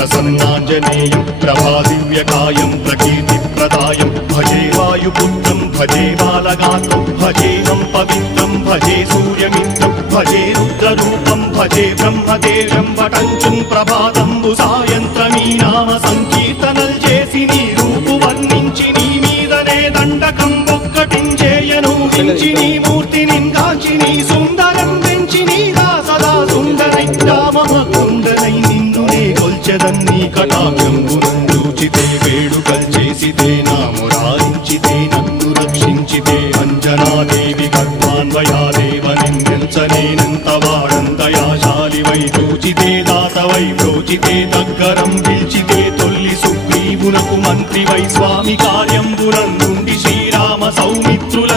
प्रसन्नाञ्जनेयं प्रभादिव्यकायं प्रकीर्तिप्रदायं भजे वायुपुत्रं भजे बालगात्रं भजेनं पवित्रं भजे सूर्यमित्रं भजे रुद्ररूपं भजे ब्रह्मदेवं वटञ्चुं ప్రభాతంబు సాయంత్రమీ నామ సంకీర్తనల్ చేసి నీ రూపు వర్ణించి నీ మీదనే దండకం ఒక్కటించేయను మించి నీ మూర్తిని గాచి నీ సుందరం పెంచి నీ సదా సుందరై రామమ కుందరై నిన్నునే కొల్చెదన్ని కటాక్షంబునందూచితే వేడుకల్ చేసితే నా మురారించితే నన్ను రక్షించితే అంజనాదేవి గర్భాన్వయాదేవ నిన్నెంచనేనంత వాడంతయాశాలివై చూచితే దాతవై ప్రోచితే దగ్గరం పిలిచితే తొల్లి సుగ్రీవునకు మంత్రివై స్వామి కార్యంబునందుండి శ్రీరామ సౌమిత్రుల